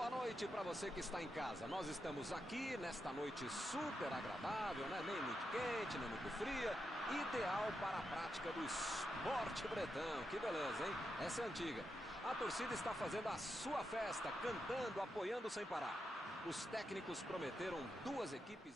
Boa noite para você que está em casa. Nós estamos aqui nesta noite super agradável, né? Nem muito quente, nem muito fria. Ideal para a prática do esporte bretão. Que beleza, hein? Essa é antiga. A torcida está fazendo a sua festa, cantando, apoiando sem parar. Os técnicos prometeram duas equipes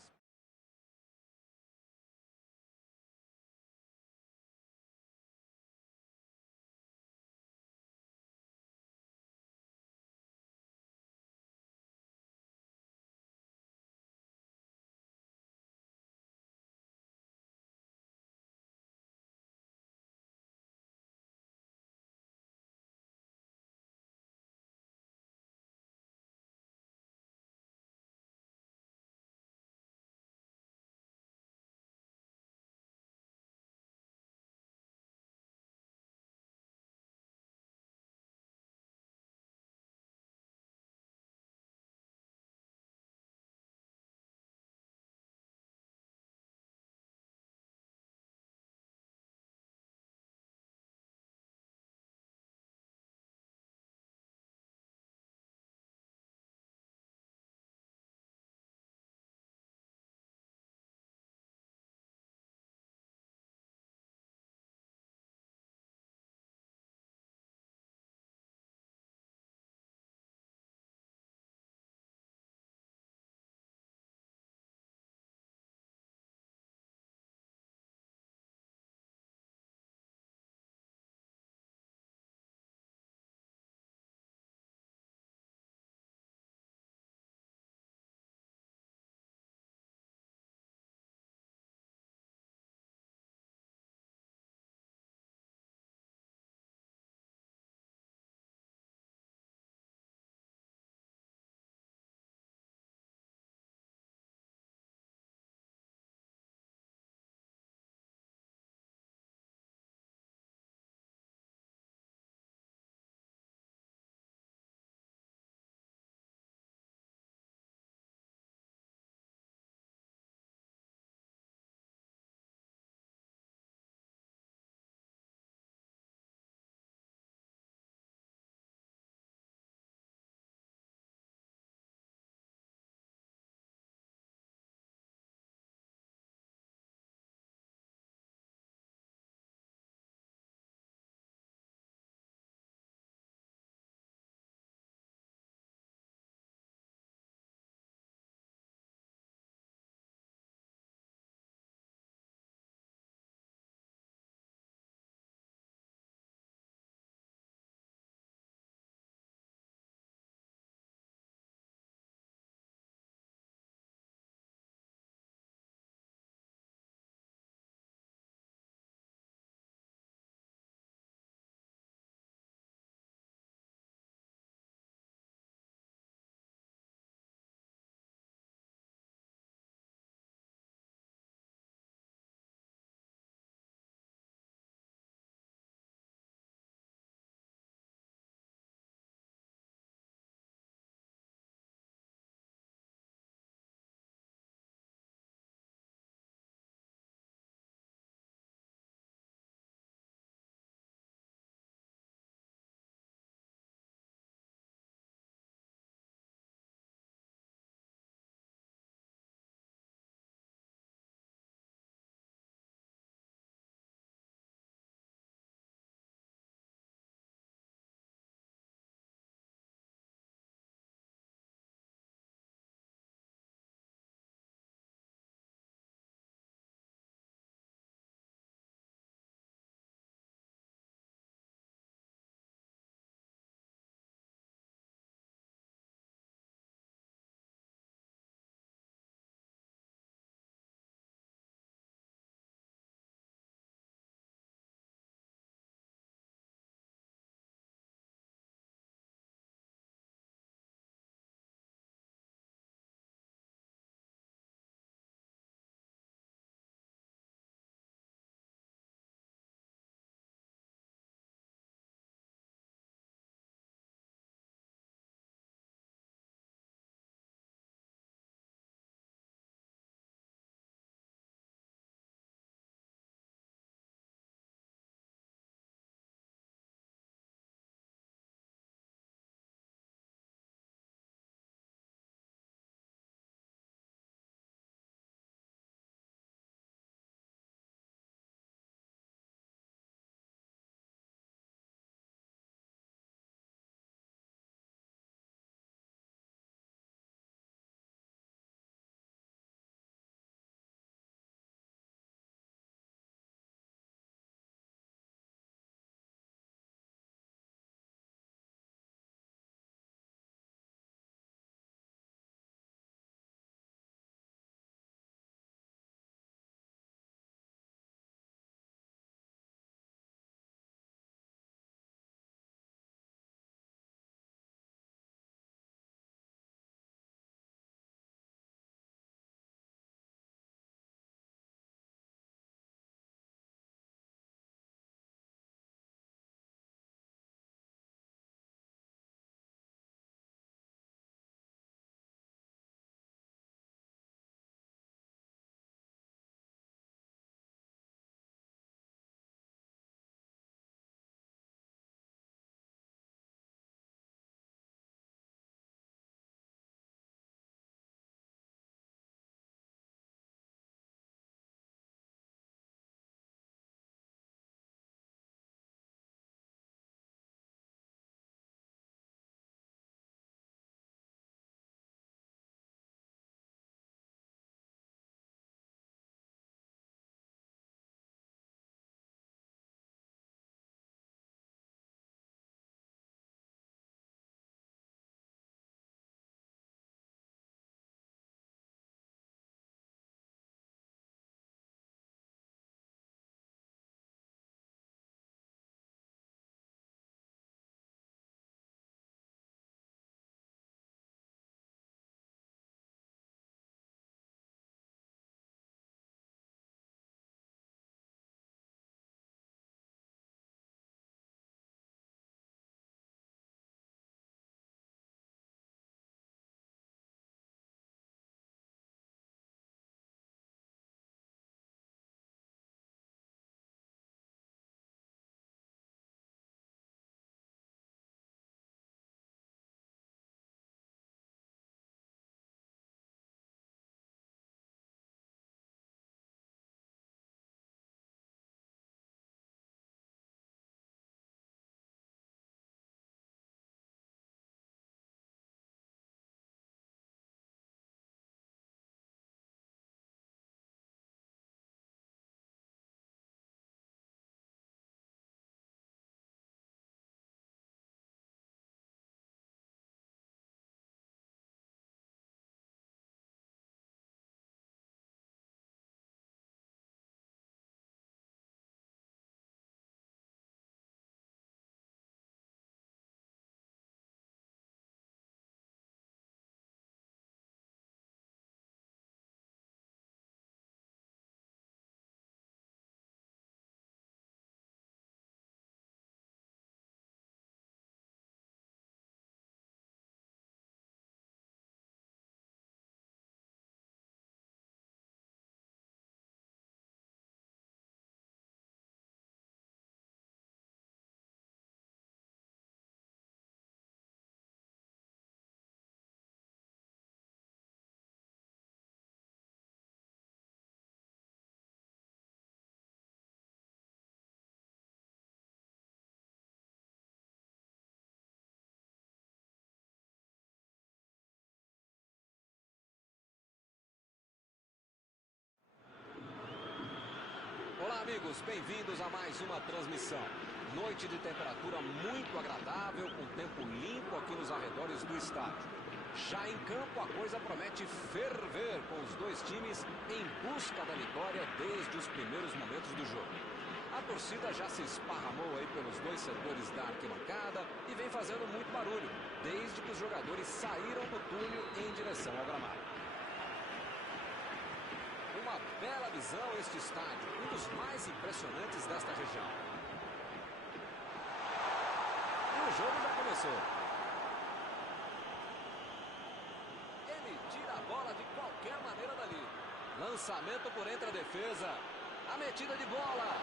amigos, bem-vindos a mais uma transmissão. Noite de temperatura muito agradável, com tempo limpo aqui nos arredores do estádio. Já em campo a coisa promete ferver, com os dois times em busca da vitória desde os primeiros momentos do jogo. A torcida já se esparramou aí pelos dois setores da arquibancada e vem fazendo muito barulho, desde que os jogadores saíram do túnel em direção ao gramado. Uma bela visão este estádio, um dos mais impressionantes desta região. E o jogo já começou. Ele tira a bola de qualquer maneira dali. Lançamento por entre a defesa. A metida de bola.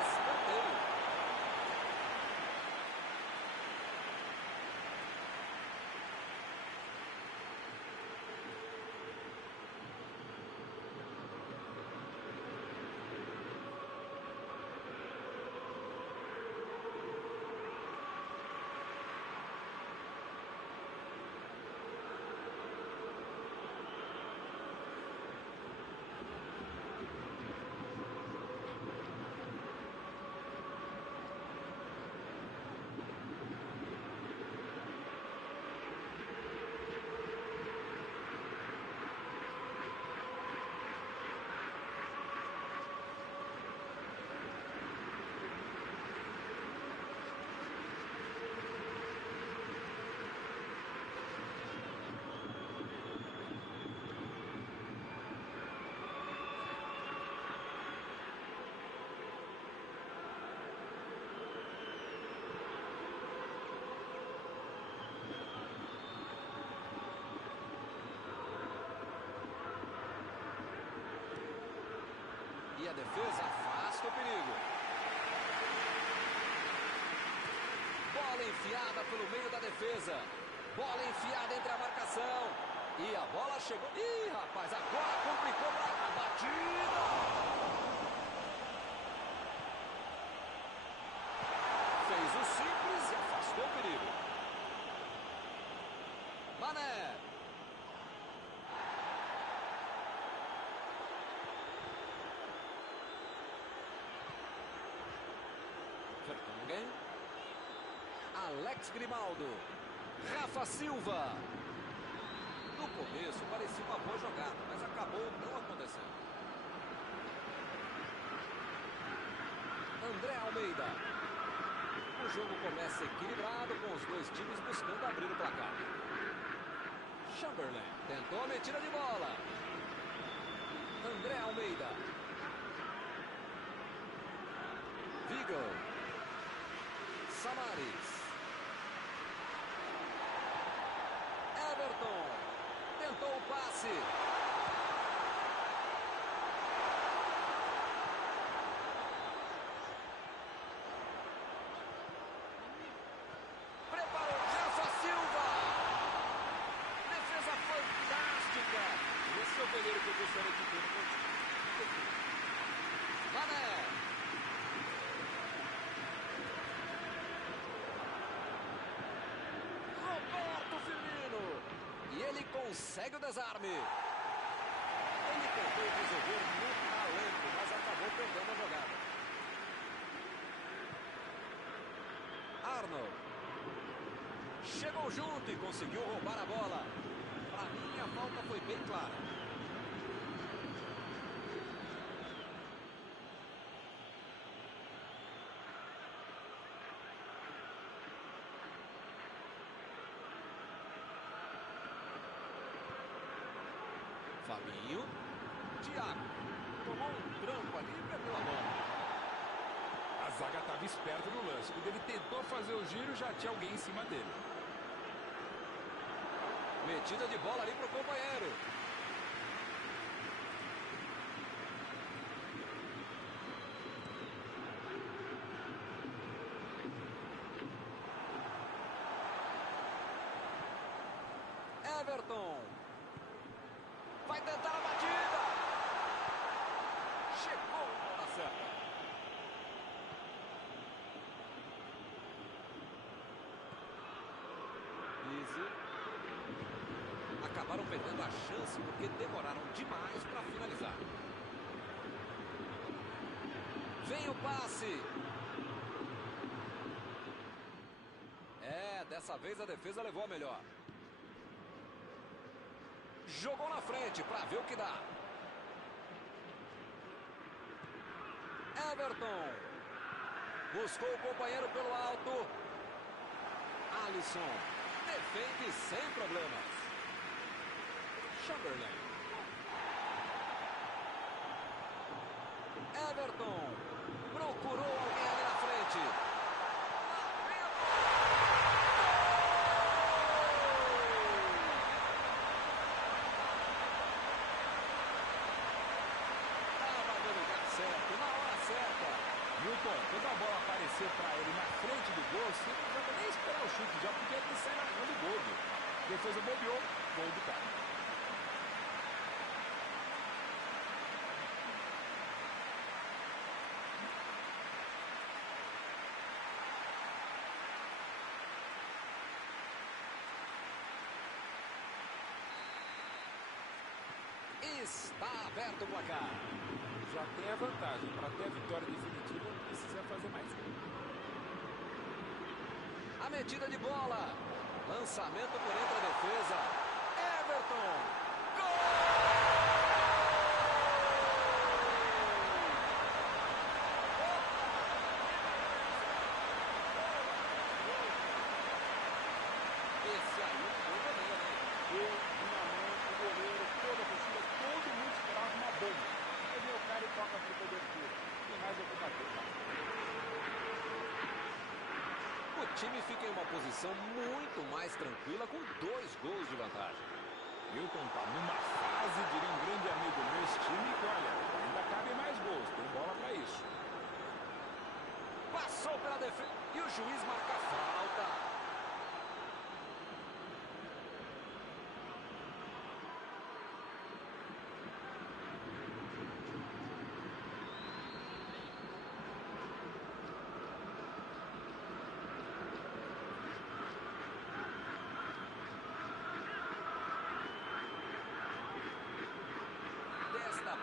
Escanteio. E a defesa afasta o perigo. Bola enfiada pelo meio da defesa. Bola enfiada entre a marcação. E a bola chegou. Ih, rapaz, agora complicou para a batida. Fez o simples e afastou o perigo. Mané. Vertonghen. Alex Grimaldo. Rafa Silva. No começo parecia uma boa jogada, mas acabou não acontecendo. André Almeida. O jogo começa equilibrado, com os dois times buscando abrir o placar. Chamberlain tentou a metida de bola. André Almeida. Vigo. Samaris. Everton. Tentou o passe. Preparou Rafa Silva. Defesa fantástica. Esse é o goleiro que eu gostaria de ter. Mané. E ele consegue o desarme. Ele tentou resolver no talento, mas acabou perdendo a jogada. Arnold. Chegou junto e conseguiu roubar a bola. Para mim, a falta foi bem clara. Fabinho. Thiago. Tomou um tranco ali e perdeu a bola. A zaga estava esperta no lance. Quando ele tentou fazer o giro, já tinha alguém em cima dele. Metida de bola ali pro companheiro. Everton. Vai tentar a batida. Chegou na hora certa. Easy. Acabaram perdendo a chance porque demoraram demais para finalizar. Vem o passe. Dessa vez a defesa levou a melhor. Jogou na frente para ver o que dá. Everton. Buscou o companheiro pelo alto. Alisson. Defende sem problemas. Chamberlain. Everton. Procurou alguém ali na frente. Quando a bola apareceu para ele na frente do gol, você não precisava nem esperar o chute, já podia ter saído na frente do gol. A defesa bobeou, gol do cara. Está aberto o placar. Já tem a vantagem. Para ter a vitória definitiva, precisa fazer mais um. A metida de bola. Lançamento por entre a defesa. Everton. Gol! Esse aí foi também, né? Deu uma mão, o goleiro, toda a torcida, todo mundo esperava uma bomba. Aí vem o cara e toca para o cobertura. Tem mais o que bater, cara. O time fica em uma posição muito mais tranquila com 2 gols de vantagem. Milton tá numa fase, diria um grande amigo meu, esse time, que olha, ainda cabe mais gols, tem bola para isso. Passou pela defesa e o juiz marca a falta.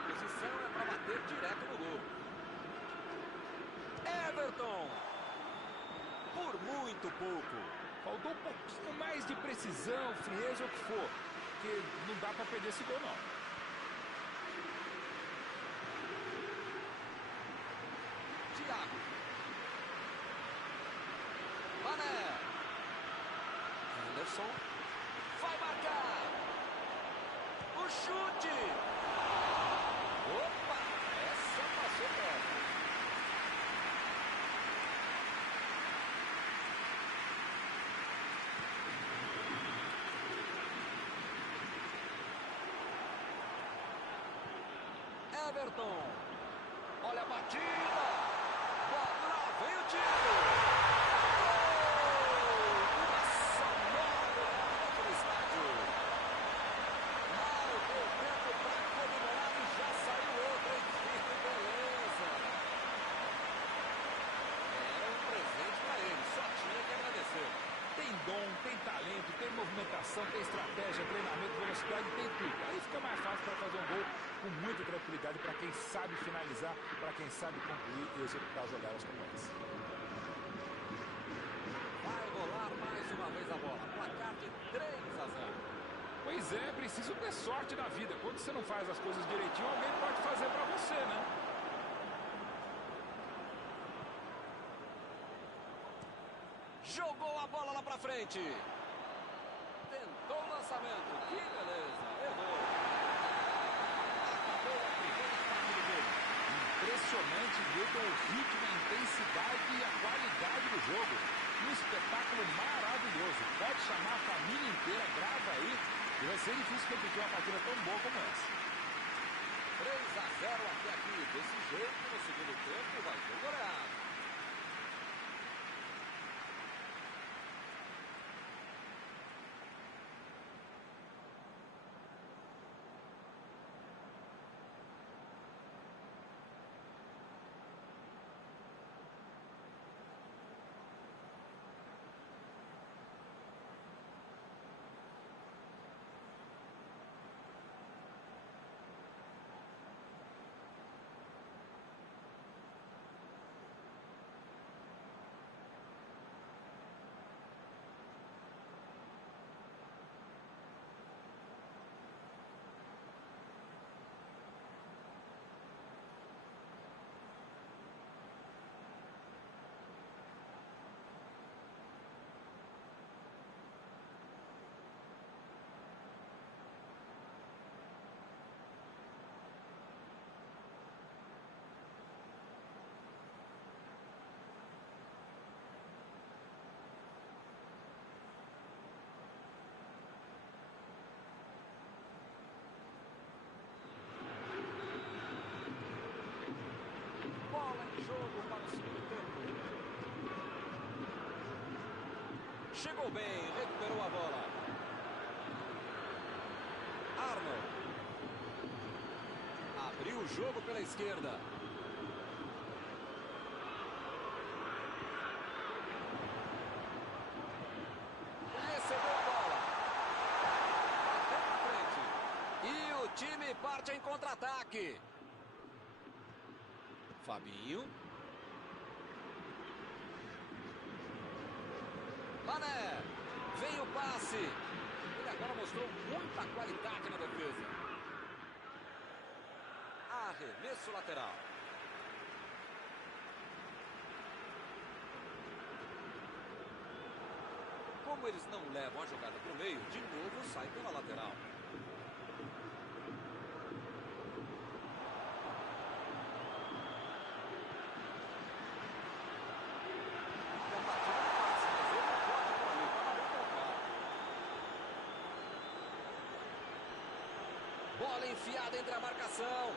Posição é para bater direto no gol. Everton. Por muito pouco. Faltou um pouquinho mais de precisão, frieza ou o que for. Porque não dá para perder esse gol, não. Thiago. Mané. Anderson. Vai marcar. O chute. Opa, essa passou perto. Everton. Olha a batida. Lá vem o tiro. Gol! Uma sonora no estádio. Mal deu tempo para comemorar e já saiu outra, hein? Que beleza! Era um presente para ele, só tinha que agradecer. Tem dom, tem talento, tem movimentação, tem estratégia, treinamento, velocidade, tem tudo. Aí fica mais fácil para fazer um gol com muita tranquilidade para quem sabe finalizar, para quem sabe concluir e executar jogadas como essa. Vai rolar mais uma vez a bola. Placar de 3-0. Pois é, preciso ter sorte na vida. Quando você não faz as coisas direitinho, alguém pode fazer para você, né? Jogou a bola lá pra frente. Tentou o lançamento. Que beleza. Errou. Acabou a primeira parte do jogo. Impressionante, Milton, o ritmo, a intensidade e a qualidade do jogo. Um espetáculo maravilhoso. Pode chamar a família inteira, grava aí. E vai ser difícil repetir uma partida tão boa como essa. 3-0 até aqui. Desse jeito, no segundo tempo, vai ser goleado. jogo para o segundo tempo. Chegou bem, recuperou a bola. Arnold. Abriu o jogo pela esquerda. Recebeu a bola. Bateu pra frente. E o time parte em contra-ataque. Fabinho. Mané. Vem o passe. Ele agora mostrou muita qualidade na defesa. Arremesso lateral. Como eles não levam a jogada para o meio, de novo sai pela lateral. Tentativa de passe, mas ele não pode por ali, tá na boca do cara. Bola enfiada entre a marcação.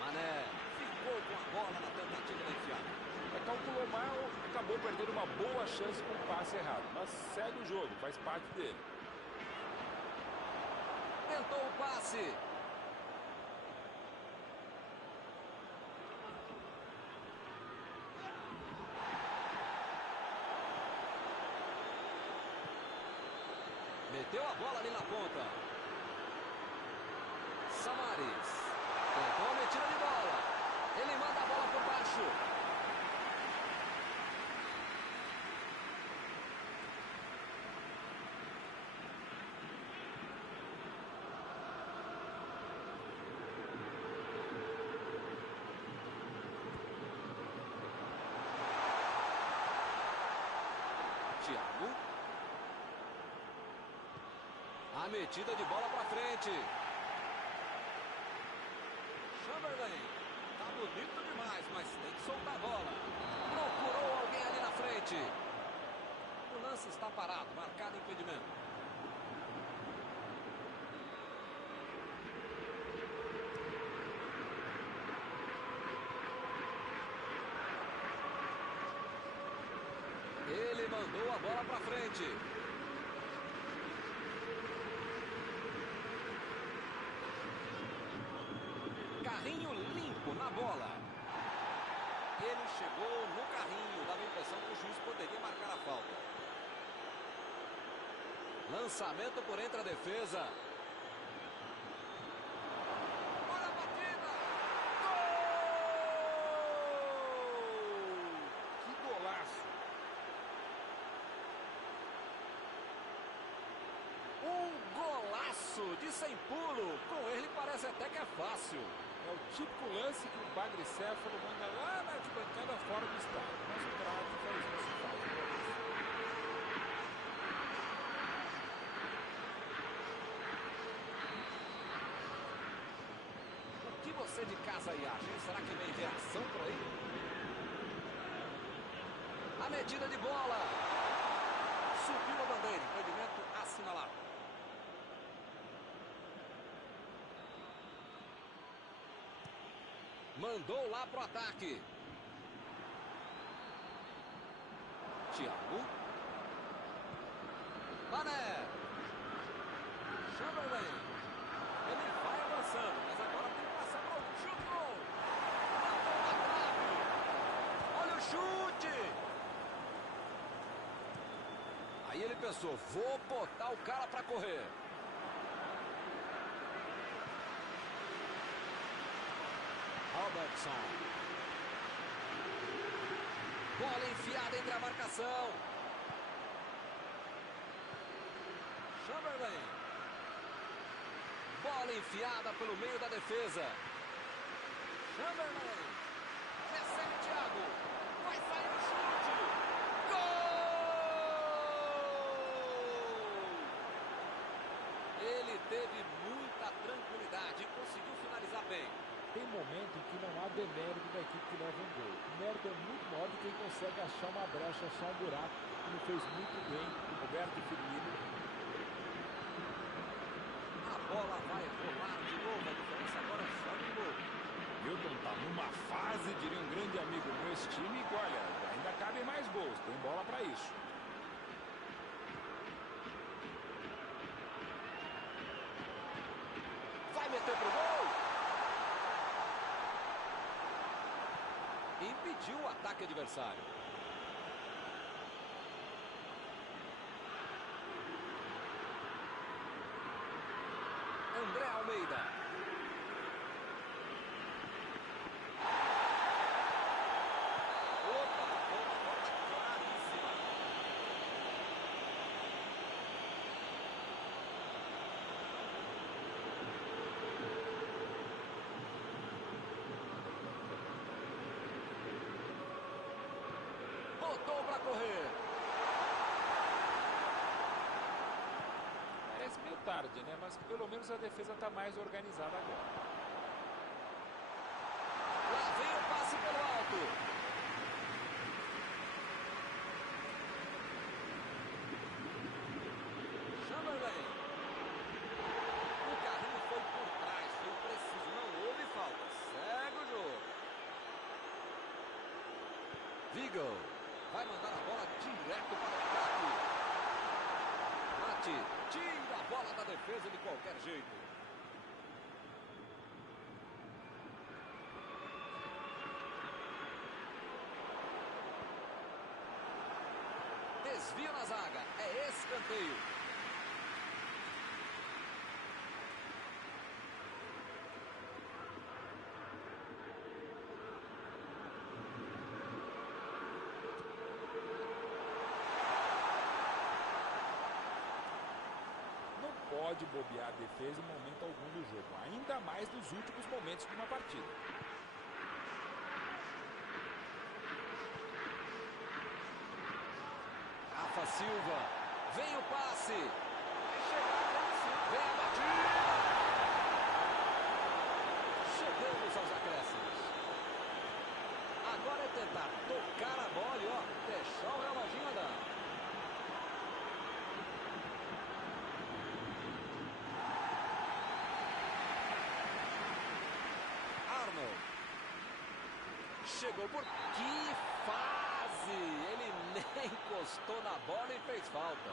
Mané ficou com a bola na tentativa da enfiada. Calculou mal, acabou perdendo uma boa chance com o passe errado. Mas segue o jogo, faz parte dele. Tentou o passe. Meteu a bola ali na ponta. Samaris. Tentou a metida de bola. Ele manda a bola por baixo. Thiago. A metida de bola para frente. Chamberlain. Tá bonito demais, mas tem que soltar a bola. Procurou alguém ali na frente. O lance está parado, marcado impedimento. Ele mandou a bola para frente. Carrinho limpo na bola. Ele chegou no carrinho. Dava a impressão que o juiz poderia marcar a falta. Lançamento por entre a defesa. Olha a batida. Gol! Que golaço! Um golaço de sem pulo. Com ele parece até que é fácil. É o típico lance que o Bagricéfalo manda lá na arquibancada fora do estádio. Mas o craque faz isso, faz o golaço. O que você de casa aí acha, hein? Será que vem reação por aí? A medida de bola. Subiu a bandeira. Impedimento assinalado. Mandou lá pro ataque. Thiago. Mané. Chamberlain. Ele vai avançando, mas agora tem que passar para o chute. Gol. Na trave. Olha o chute. Aí ele pensou, vou botar o cara para correr. Robertson. Bola enfiada entre a marcação. Chamberlain. Bola enfiada pelo meio da defesa. Chamberlain. Recebe Thiago. Vai sair o chute. Gol! Ele teve muita tranquilidade e conseguiu finalizar bem. Tem momento em que não há demérito da equipe que leva um gol. O mérito é muito maior do que quem consegue achar uma brecha, achar um buraco. Ele fez muito bem, o Roberto Firmino. A bola vai rolar de novo, a diferença agora é só de gol. Milton tá numa fase frase diria um grande amigo meu, esse time, que olha, ainda cabem mais gols, tem bola para isso. Vai meter pro gol! Impediu o ataque adversário. André Almeida. Botou para correr. Parece meio tarde, né? Mas pelo menos a defesa está mais organizada agora. Lá vem o passe pelo alto. Chamberlain. O carrinho foi por trás, foi preciso, não houve falta. Segue o jogo. Vigo. Vai mandar a bola direto para o ataque. Mate tira a bola da defesa de qualquer jeito. Desvio na zaga. É escanteio. Pode bobear a defesa em momento algum do jogo, ainda mais nos últimos momentos de uma partida. Rafa Silva, vem o passe. Vem a batida. Chegamos aos acréscimos. Agora é tentar tocar a bola e deixar o reloginho andar. Chegou por... Que fase! Ele nem encostou na bola e fez falta.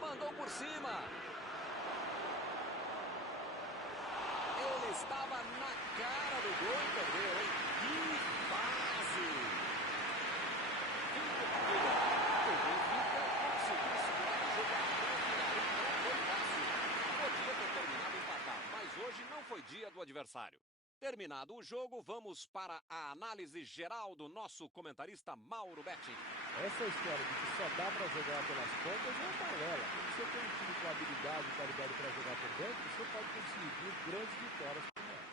Mandou por cima. Ele estava na cara do gol e perdeu, hein? Que fase! Fim de partida. O Benfica conseguiu segurar o jogo até o final. Não foi fácil. Podia ter terminado empatado, mas hoje não foi dia do adversário. Terminado o jogo, vamos para a análise geral do nosso comentarista Mauro Betting. Essa história de que só dá para jogar pelas pontas é uma balela. Se você tem um time com habilidade e qualidade para jogar por dentro, você pode conseguir grandes vitórias como essa.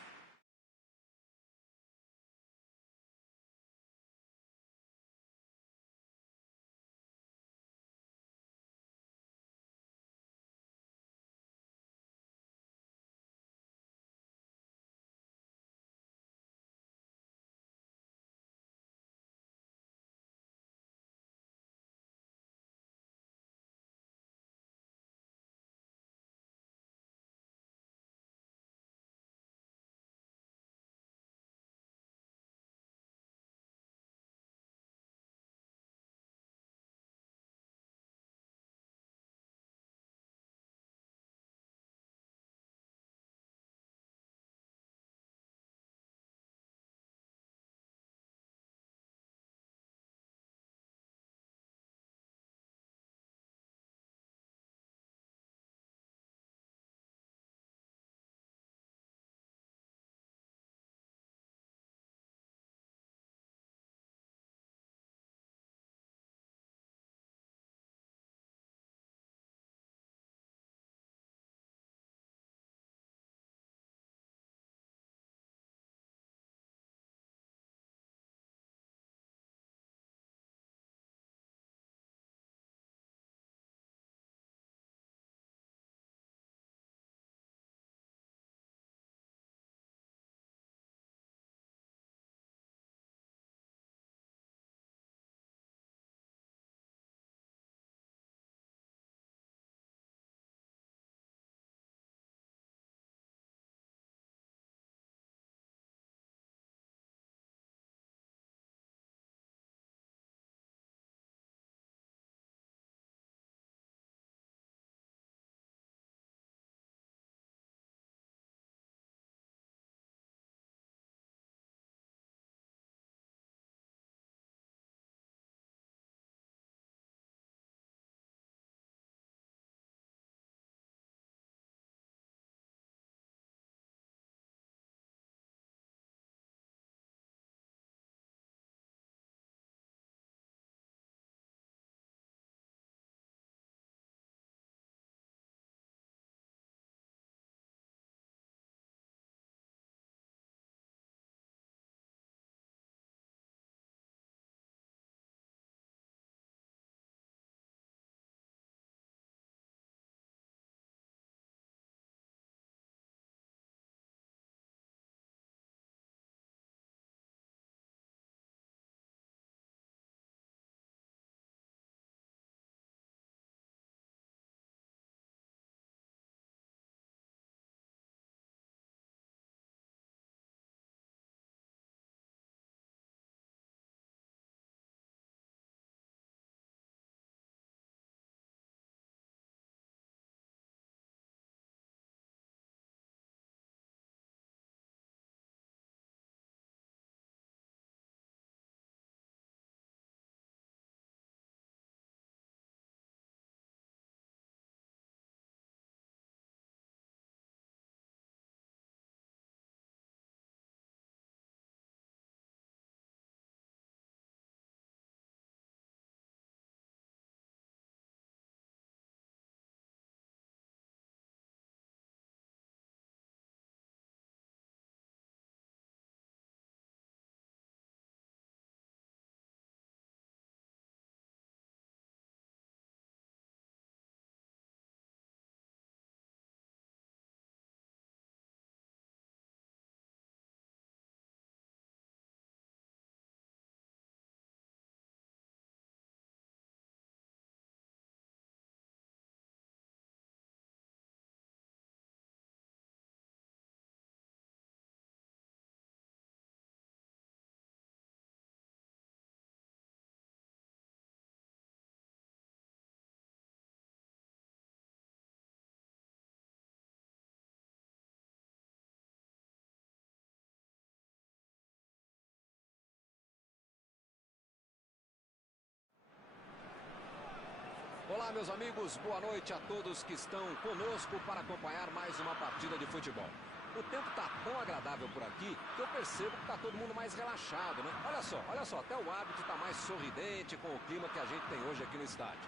Olá, meus amigos, boa noite a todos que estão conosco para acompanhar mais uma partida de futebol. O tempo está tão agradável por aqui que eu percebo que está todo mundo mais relaxado, né? Olha só, até o árbitro está mais sorridente com o clima que a gente tem hoje aqui no estádio.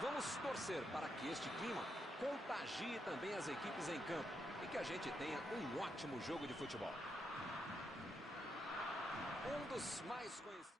Vamos torcer para que este clima contagie também as equipes em campo e que a gente tenha um ótimo jogo de futebol. Um dos mais conhecidos...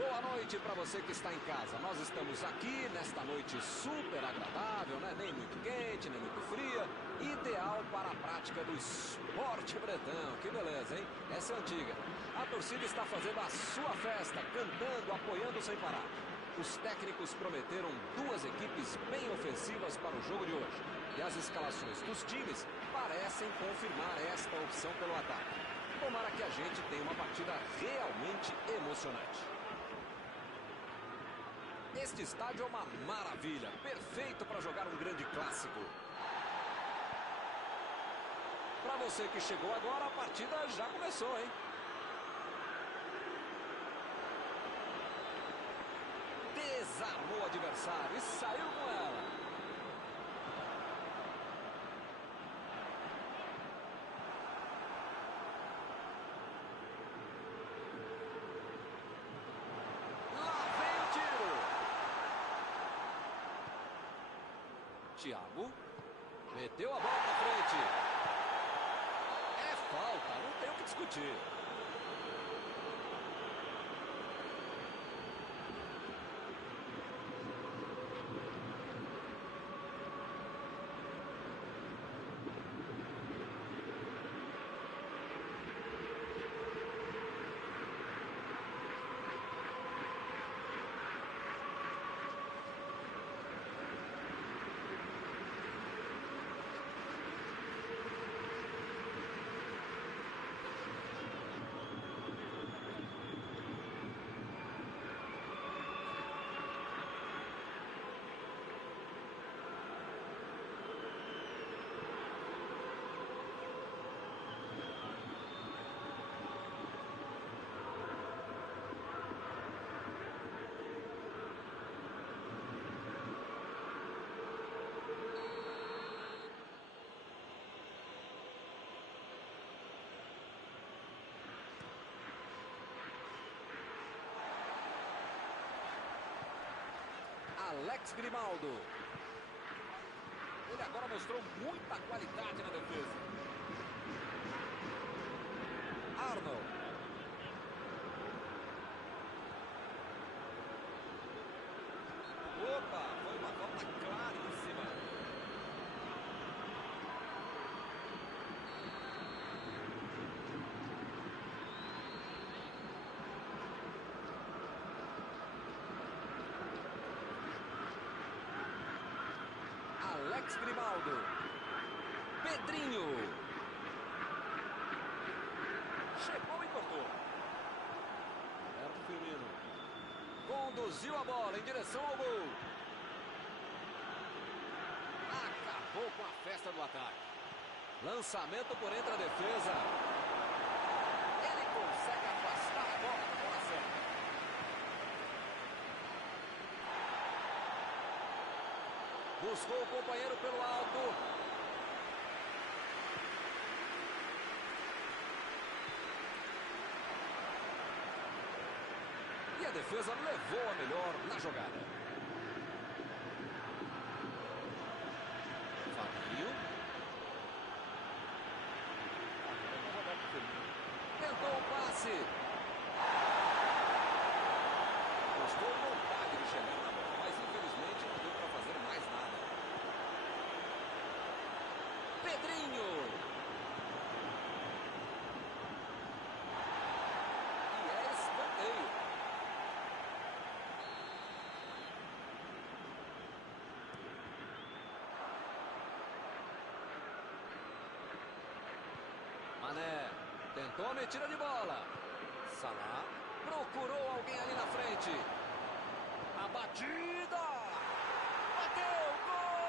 Boa noite para você que está em casa. Nós estamos aqui nesta noite super agradável, né? Nem muito quente, nem muito fria. Ideal para a prática do esporte bretão. Que beleza, hein? Essa é antiga. A torcida está fazendo a sua festa, cantando, apoiando sem parar. Os técnicos prometeram duas equipes bem ofensivas para o jogo de hoje. E as escalações dos times parecem confirmar esta opção pelo ataque. Tomara que a gente tenha uma partida realmente emocionante. Este estádio é uma maravilha, perfeito para jogar um grande clássico. Para você que chegou agora, a partida já começou, hein? Desarmou o adversário e saiu com ela. Thiago meteu a bola pra frente. É falta, não tem o que discutir. Alex Grimaldo. Ele agora mostrou muita qualidade na defesa. Arnold. Opa, foi uma falta claríssima. Alex Grimaldo. Pedrinho. Chegou e cortou. Roberto Firmino. Conduziu a bola em direção ao gol. Acabou com a festa do ataque. Lançamento por entre a defesa. Ele consegue afastar a bola da bola certa. Buscou o companheiro pelo alto. E a defesa levou a melhor na jogada. Fabinho. Tentou o passe. Mostrou vontade de chegar na bola, mas infelizmente não deu para fazer mais nada. Pedrinho. E é escanteio. Mané tentou a metida de bola. Salah procurou alguém ali na frente. A batida. Bateu. Gol!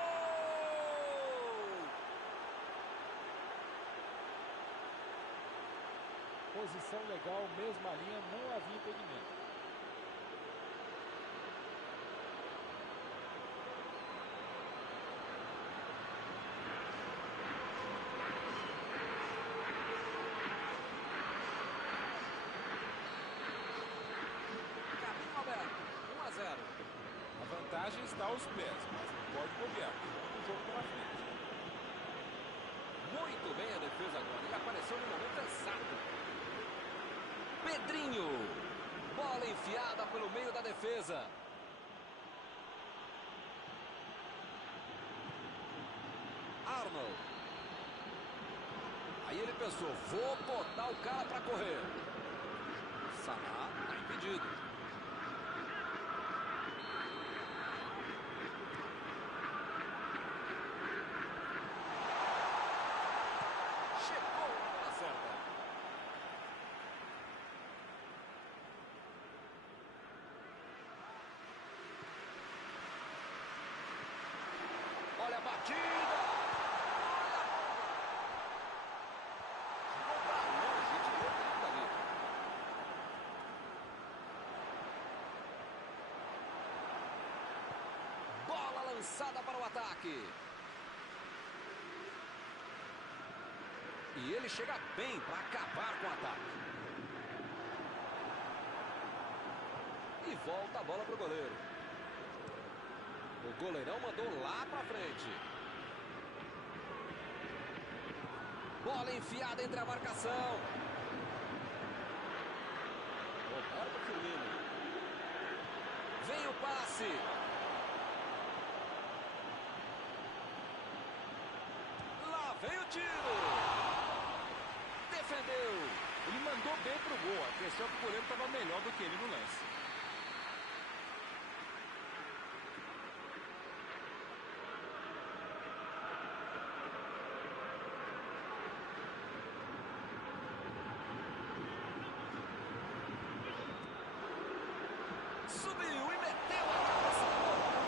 Posição legal, mesma linha, não havia impedimento. Caminho aberto. 1 a 0. A vantagem está aos pés, mas não pode bobear. O jogo pela frente. Muito bem a defesa agora. Ele apareceu no momento exato. Pedrinho. Bola enfiada pelo meio da defesa. Arnold. Aí ele pensou, vou botar o cara para correr. Salah está impedido. Chegou a bola certa. Olha a batida. Lançada para o ataque. E ele chega bem para acabar com o ataque. E volta a bola para o goleiro. O goleirão mandou lá para frente. Bola enfiada entre a marcação. Roberto Firmino. Vem o passe. Vem o tiro. Defendeu. Ele mandou bem pro gol. A questão é que o goleiro estava melhor do que ele no lance. Subiu e meteu a cabeça na bola.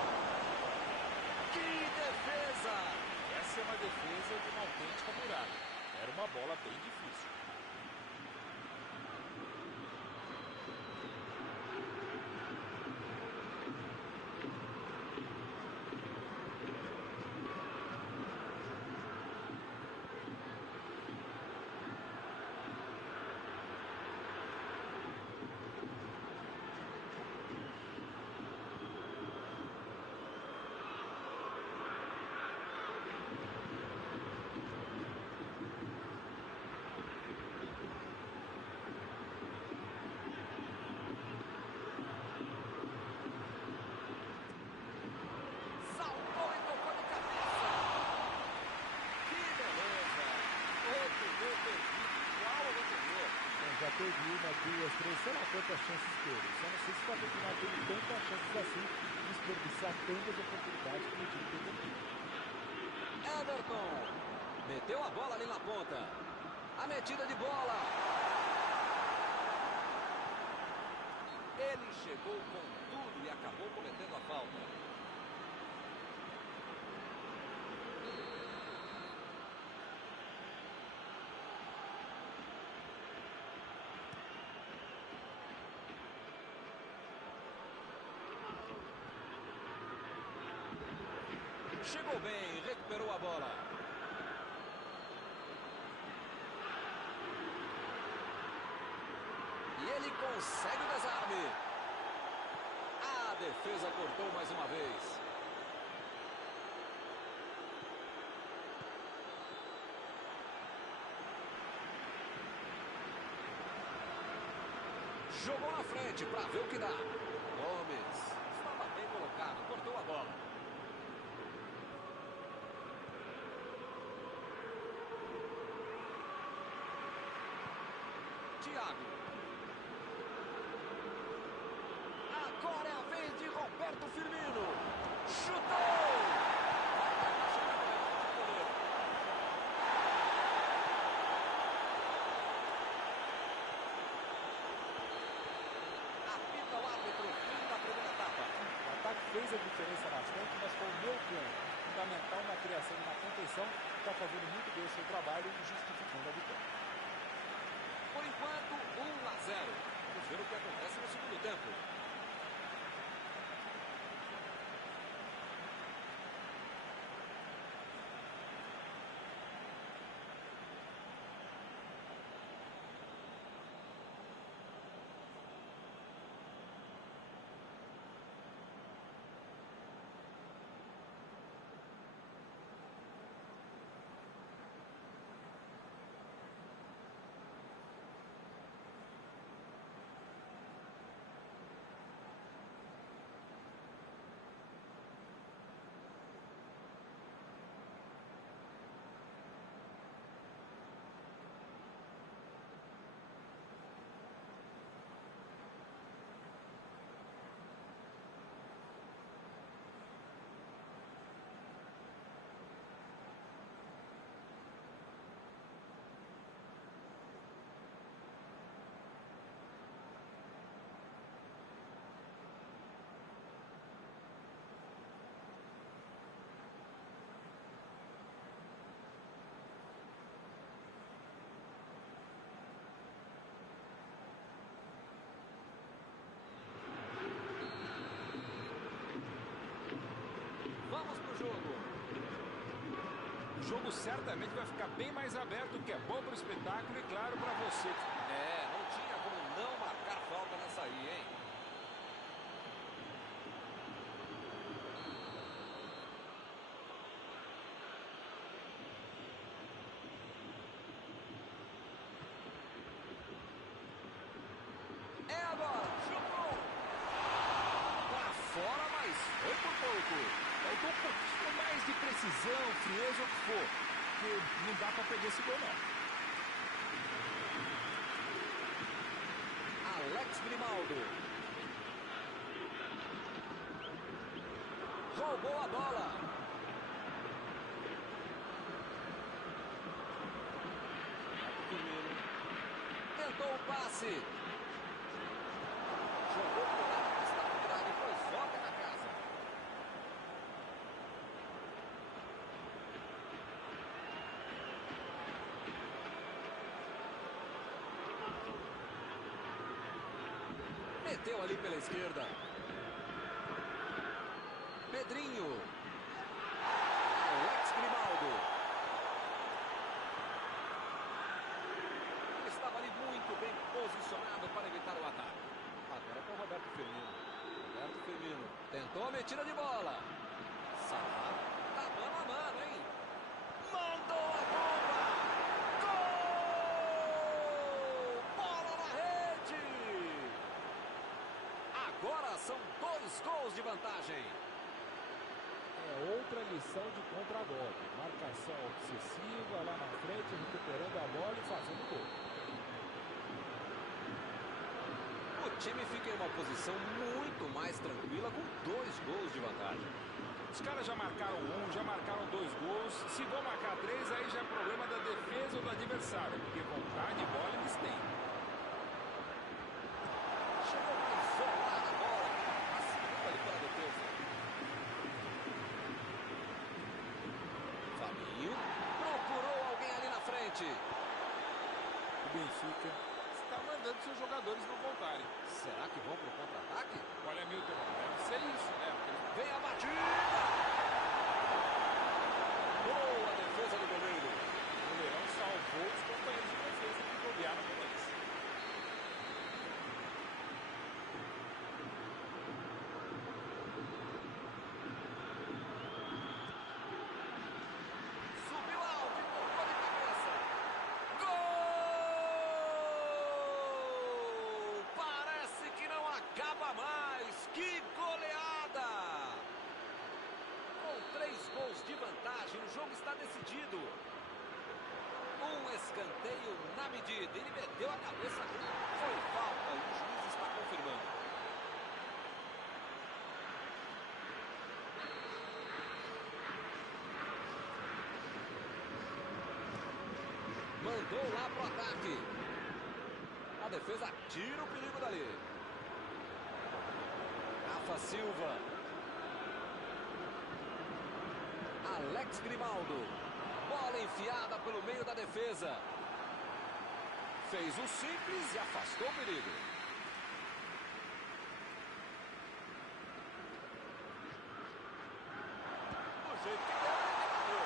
Que defesa! Essa é uma defesa de uma autêntica muralha. Era uma bola bem difícil. Já teve uma, duas, três, sei lá quantas chances teve. Só não sei se vai continuar tendo tantas chances assim de desperdiçar tantas oportunidades que o time tem aqui. Everton meteu a bola ali na ponta. A metida de bola. Ele chegou com tudo e acabou cometendo a falta. Chegou bem, recuperou a bola. E ele consegue o desarme. A defesa cortou mais uma vez. Jogou na frente para ver o que dá. Gomes estava bem colocado, cortou a bola. Thiago. Agora é a vez de Roberto Firmino. Chutou! Vai tentar chegar no rebote do goleiro. Apita o árbitro, fim da primeira etapa. O ataque fez a diferença bastante, mas foi o meu ponto fundamental na criação e na contenção. Está fazendo muito bem o seu trabalho e justificando a vitória. Por enquanto, 1-0. Vamos ver o que acontece no segundo tempo. jogo certamente vai ficar bem mais aberto, o que é bom para o espetáculo e, claro, para você. É, não tinha como não marcar falta nessa aí, hein? É agora, chutou! Pra fora, mas foi por pouco. Faltou um pouquinho mais de precisão, frieza ou o que for, porque não dá para perder esse gol, não. Alex Grimaldo. Roubou a bola. Tentou o passe. Jogou pro lado que estava virado e foi volta na casa. Meteu ali pela esquerda. Pedrinho. Alex Grimaldo. Estava ali muito bem posicionado para evitar o ataque. Agora com o Roberto Firmino. Roberto Firmino tentou a metida de bola. Salah tá mano a mano, hein? Mandou a bomba! Gol! Bola na rede! Agora são 2 gols de vantagem. É outra lição de contra-golpe. Marcação obsessiva lá na frente, recuperando a bola e fazendo gol. O time fica em uma posição muito mais tranquila com 2 gols de vantagem. Os caras já marcaram um, já marcaram 2 gols. Se vão marcar 3, aí já é problema da defesa ou do adversário, porque vontade de bola eles têm. Chegou para isolar a bola. A segunda ali para a defesa. Fabinho procurou alguém ali na frente. O Benfica está mandando seus jogadores não voltarem. Será que vão para o contra-ataque? Olha, Milton, deve ser isso, né? Vem a batida! Boa defesa do goleiro. O goleirão salvou os companheiros de defesa que bobearam com eles. Subiu alto e tocou de cabeça. Gol! Parece que não acaba mais. Que goleada! Com 3 gols de vantagem, o jogo está decidido. Um escanteio na medida. Ele meteu a cabeça. Foi falta e o juiz está confirmando. Mandou lá pro ataque. A defesa tira o perigo dali. Rafa Silva. Alex Grimaldo. Bola enfiada pelo meio da defesa. Fez o simples e afastou o perigo. Do jeito que deu, ele bateu.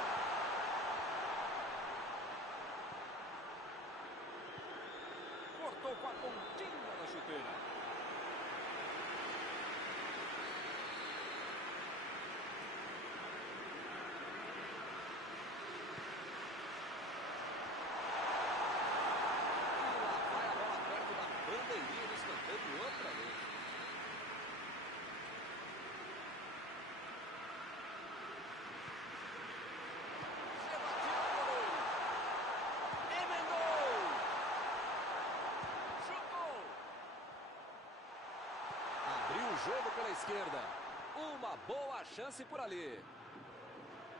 Cortou com a pontinha da chuteira. Bandeirinha no escanteio outra vez. Rebatido no goleiro. Emendou. Chutou. Abriu o jogo pela esquerda. Uma boa chance por ali.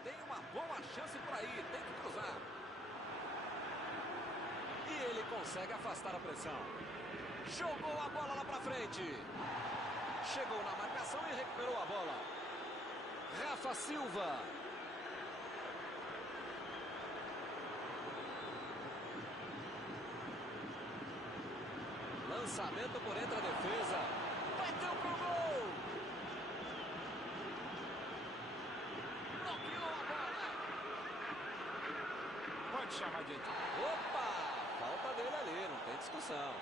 Tem uma boa chance por aí. Tem que cruzar. E ele consegue afastar a pressão. Jogou a bola lá pra frente. Chegou na marcação e recuperou a bola. Rafa Silva. Lançamento por entre a defesa. Bateu pro gol. Bloqueou a bola. pode chamar de antigo. Opa! Falta dele ali, não tem discussão.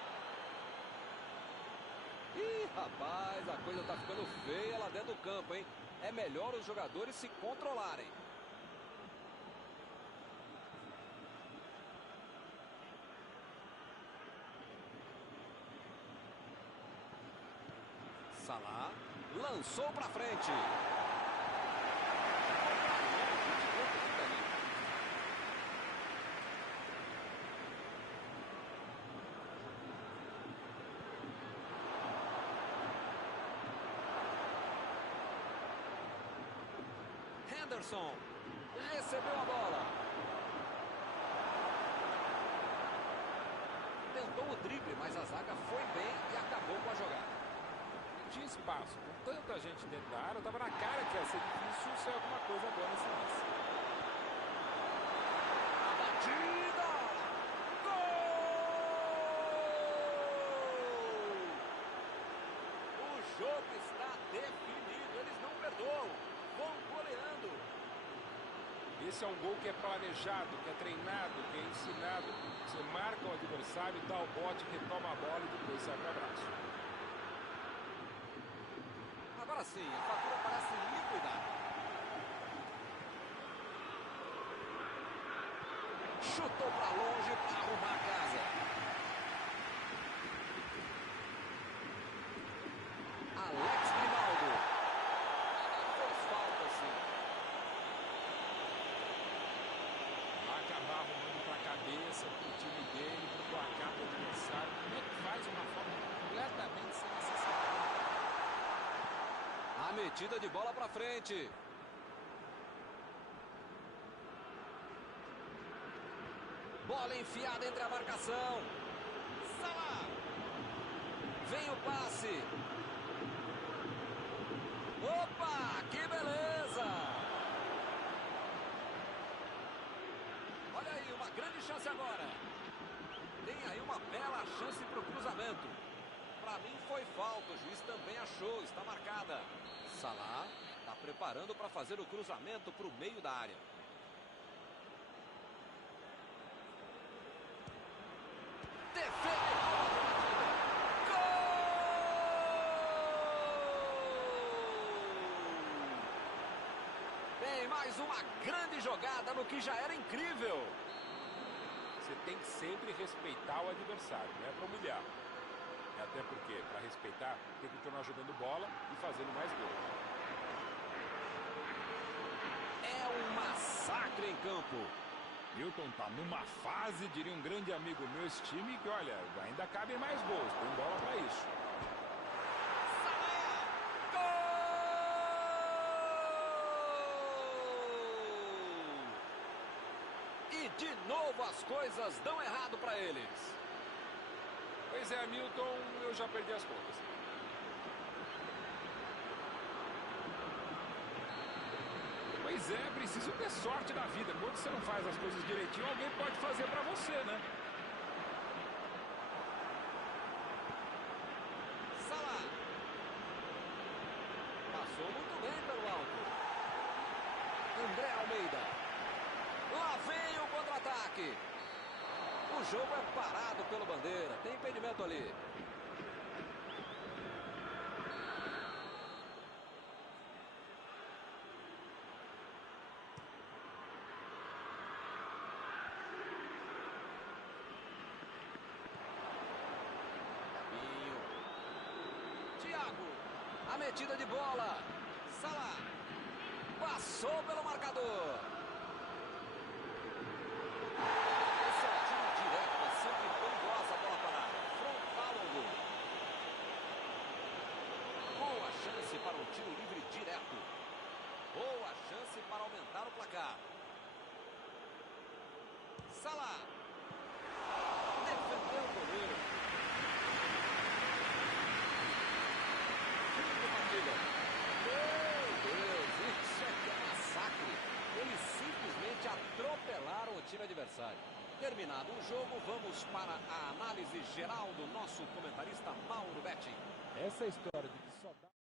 Ih, rapaz, a coisa tá ficando feia lá dentro do campo, hein? É melhor os jogadores se controlarem. Salah lançou pra frente. Henderson recebeu a bola. Tentou o drible, mas a zaga foi bem e acabou com a jogada. Não tinha espaço. Com tanta gente dentro da área, tava na cara que ia ser difícil ser alguma coisa boa nesse lance. A batida! Gol! O jogo está definido. Eles não perdoam. Vão goleando. Esse é um gol que é planejado, que é treinado, que é ensinado. Você marca o adversário, dá o bote, retoma a bola e depois sai para o abraço. Agora sim, a fatura parece liquidada. Chutou para longe para arrumar a casa. Alex Grimaldo. Fez falta, sim. Vai acabar arrumando para a cabeça, para o time dele, para o placar do adversário. Como é que faz uma forma completamente sem necessidade? A metida de bola para frente. Bola enfiada entre a marcação. Salah. Vem o passe. Opa, que beleza! Olha aí, uma grande chance agora. Tem aí uma bela chance para o cruzamento. Para mim foi falta, o juiz também achou, está marcada. Salah está preparando para fazer o cruzamento para o meio da área. Defende! Gol! Tem mais uma grande jogada no que já era incrível. Você tem que sempre respeitar o adversário, não é para humilhar. E até porque, para respeitar, tem que continuar jogando bola e fazendo mais gols. É um massacre em campo. Milton tá numa fase, diria um grande amigo meu, esse time, que olha, ainda cabem mais gols, tem bola para isso. Salah! Gol! E de novo as coisas dão errado para eles. Pois é, Milton, eu já perdi as contas. Pois é, preciso ter sorte na vida. Quando você não faz as coisas direitinho, alguém pode fazer pra você, né? Salah. Passou muito bem pelo alto. André Almeida. Lá vem o contra-ataque. O jogo é parado pelo bandeira. Tem impedimento ali. Thiago. A metida de bola. Salah. Passou pelo marcador. Esse é o tiro direto. É sempre perigosa a bola parada. Frontal ao gol. Boa chance para um tiro livre direto. Boa chance para aumentar o placar. Salah. Defendeu o goleiro. Fim de partida. Meu Deus, isso aqui é massacre. Eles simplesmente atropelaram o time adversário. Terminado o jogo, vamos para a análise geral do nosso comentarista Mauro Betti. Essa história de que só dá...